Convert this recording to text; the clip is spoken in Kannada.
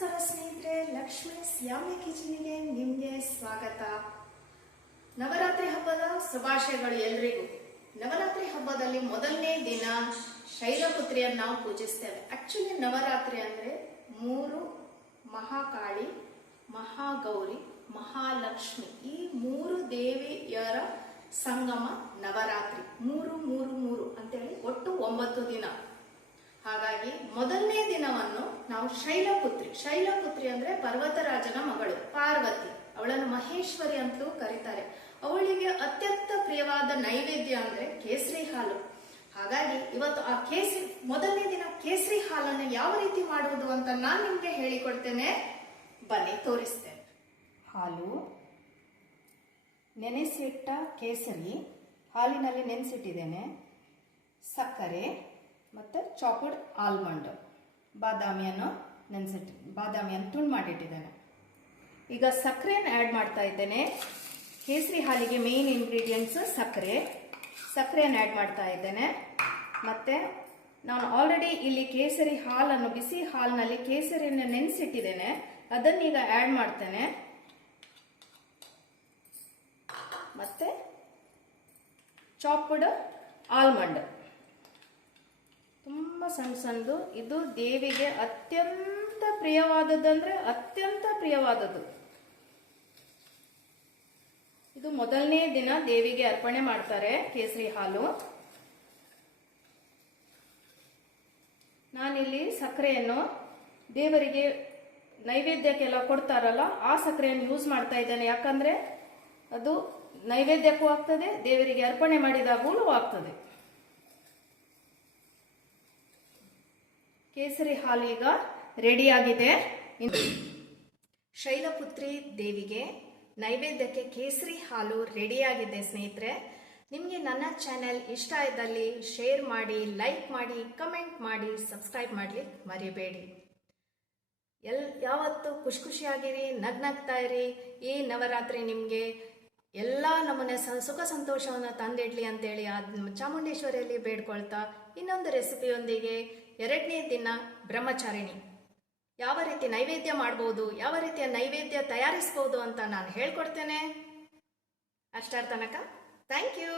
ನಮಸ್ಕಾರ ಸ್ನೇಹಿತರೆ, ಲಕ್ಷ್ಮಿ ಸ್ಯಾಮ್ಯ ಕಿಚನಿಗೆ ನಿಮಗೆ ಸ್ವಾಗತ. ನವರಾತ್ರಿ ಹಬ್ಬದ ಶುಭಾಶಯಗಳು ಎಲ್ರಿಗೂ. ನವರಾತ್ರಿ ಹಬ್ಬದಲ್ಲಿ ಮೊದಲನೇ ದಿನ ಶೈಲಪುತ್ರಿಯನ್ನು ನಾವು ಪೂಜಿಸ್ತೇವೆ. ಆಕ್ಚುಲಿ ನವರಾತ್ರಿ ಅಂದ್ರೆ 3 ಮಹಾಕಾಳಿ, ಮಹಾಗೌರಿ, ಮಹಾಲಕ್ಷ್ಮಿ, ಈ 3 ದೇವಿಯರ ಸಂಗಮ ನವರಾತ್ರಿ. 3 ಅಂತೇಳಿ ಒಟ್ಟು 9 ದಿನ. ಹಾಗಾಗಿ ಮೊದಲನೇ ದಿನವನ್ನು ನಾವು ಶೈಲಪುತ್ರಿ ಅಂದ್ರೆ ಪರ್ವತರಾಜನ ಮಗಳು ಪಾರ್ವತಿ, ಅವಳನ್ನು ಮಹೇಶ್ವರಿ ಅಂತಲೂ ಕರೀತಾರೆ. ಅವಳಿಗೆ ಅತ್ಯಂತ ಪ್ರಿಯವಾದ ನೈವೇದ್ಯ ಅಂದ್ರೆ ಕೇಸರಿ ಹಾಲು. ಹಾಗಾಗಿ ಇವತ್ತು ಆ ಮೊದಲನೇ ದಿನ ಕೇಸರಿ ಹಾಲನ್ನು ಯಾವ ರೀತಿ ಮಾಡುವುದು ಅಂತ ನಾನು ನಿಮ್ಗೆ ಹೇಳಿಕೊಡ್ತೇನೆ. ಬನ್ನಿ ತೋರಿಸ್ತೇನೆ. ಹಾಲು, ನೆನೆಸಿಟ್ಟ ಕೇಸರಿ, ಹಾಲಿನಲ್ಲಿ ನೆನೆಸಿಟ್ಟಿದ್ದೇನೆ. ಸಕ್ಕರೆ ಮತ್ತು ಚಾಪ್ಡ್ ಆಲ್ಮಂಡ್, ಬಾದಾಮಿಯನ್ನು ತುಂಡು ಮಾಡಿಟ್ಟಿದ್ದೇನೆ. ಈಗ ಸಕ್ಕರೆಯನ್ನು ಆ್ಯಡ್ ಮಾಡ್ತಾ ಇದ್ದೇನೆ. ಕೇಸರಿ ಹಾಲಿಗೆ ಮೇನ್ ಇಂಗ್ರೀಡಿಯೆಂಟ್ಸ್ ಸಕ್ಕರೆಯನ್ನು ಆ್ಯಡ್ ಮಾಡ್ತಾ ಇದ್ದೇನೆ. ಮತ್ತು ನಾನು ಆಲ್ರೆಡಿ ಇಲ್ಲಿ ಕೇಸರಿ ಹಾಲನ್ನು, ಬಿಸಿ ಹಾಲಿನಲ್ಲಿ ಕೇಸರಿಯನ್ನು ನೆನೆಸಿಟ್ಟಿದ್ದೇನೆ, ಅದನ್ನೀಗ ಆ್ಯಡ್ ಮಾಡ್ತೇನೆ. ಮತ್ತು ಚಾಪ್ಡ್ ಆಲ್ಮಂಡ್, ತುಂಬ ಸಣ್ಣದು. ಇದು ದೇವಿಗೆ ಅತ್ಯಂತ ಪ್ರಿಯವಾದದ್ದು, ಅತ್ಯಂತ ಪ್ರಿಯವಾದದ್ದು. ಇದು ಮೊದಲನೇ ದಿನ ದೇವಿಗೆ ಅರ್ಪಣೆ ಮಾಡ್ತಾರೆ ಕೇಸರಿ ಹಾಲು. ನಾನಿಲ್ಲಿ ಸಕ್ಕರೆಯನ್ನು ದೇವರಿಗೆ ನೈವೇದ್ಯಕ್ಕೆಲ್ಲ ಕೊಡ್ತಾರಲ್ಲ, ಆ ಸಕ್ಕರೆಯನ್ನು ಯೂಸ್ ಮಾಡ್ತಾ ಇದ್ದೇನೆ. ಯಾಕಂದ್ರೆ ಅದು ನೈವೇದ್ಯಕ್ಕೂ ಆಗ್ತದೆ, ದೇವರಿಗೆ ಅರ್ಪಣೆ ಮಾಡಿದಾಗಲೂ ಆಗ್ತದೆ. ಕೇಸರಿ ಹಾಲು ಈಗ ರೆಡಿಯಾಗಿದೆ. ಶೈಲಪುತ್ರಿ ದೇವಿಗೆ ನೈವೇದ್ಯಕ್ಕೆ ಕೇಸರಿ ಹಾಲು ರೆಡಿಯಾಗಿದೆ. ಸ್ನೇಹಿತರೆ, ನಿಮಗೆ ನನ್ನ ಚಾನೆಲ್ ಇಷ್ಟ ಇದ್ದಲ್ಲಿ ಶೇರ್ ಮಾಡಿ, ಲೈಕ್ ಮಾಡಿ, ಕಮೆಂಟ್ ಮಾಡಿ, ಸಬ್ಸ್ಕ್ರೈಬ್ ಮಾಡಲಿಕ್ಕೆ ಮರಿಬೇಡಿ. ಯಾವತ್ತು ಖುಷಿಯಾಗಿರಿ, ನಗ್ನಗ್ತಾ ಇರಿ. ಈ ನವರಾತ್ರಿ ನಿಮಗೆ ಎಲ್ಲ ನಮೂನೆ ಸುಖ ಸಂತೋಷವನ್ನು ತಂದಿಡ್ಲಿ ಅಂತೇಳಿ ಚಾಮುಂಡೇಶ್ವರಿಯಲ್ಲಿ ಬೇಡ್ಕೊಳ್ತಾ, ಇನ್ನೊಂದು ರೆಸಿಪಿಯೊಂದಿಗೆ 2ನೇ ದಿನ ಬ್ರಹ್ಮಚಾರಿಣಿ ಯಾವ ರೀತಿ ನೈವೇದ್ಯ ಮಾಡ್ಬೋದು, ಯಾವ ರೀತಿಯ ನೈವೇದ್ಯ ತಯಾರಿಸ್ಬೋದು ಅಂತ ನಾನು ಹೇಳ್ಕೊಡ್ತೇನೆ. ಅಷ್ಟರ ತನಕ ಥ್ಯಾಂಕ್ ಯು.